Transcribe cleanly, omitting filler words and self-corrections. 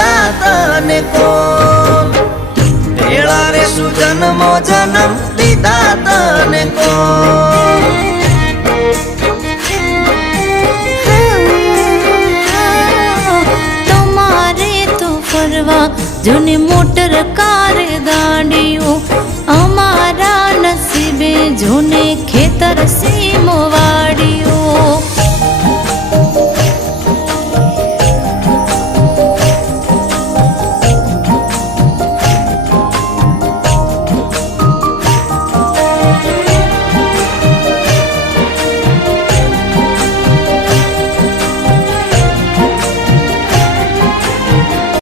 લીધા તને કોણ ભેળા રે શું જન્મો જન્મ લીધા તને કોણ તમારે તો ફરવા જૂની મોટર કાર ગાડીઓ અમારા નસીબે જોને ખેતર સીમો વાડી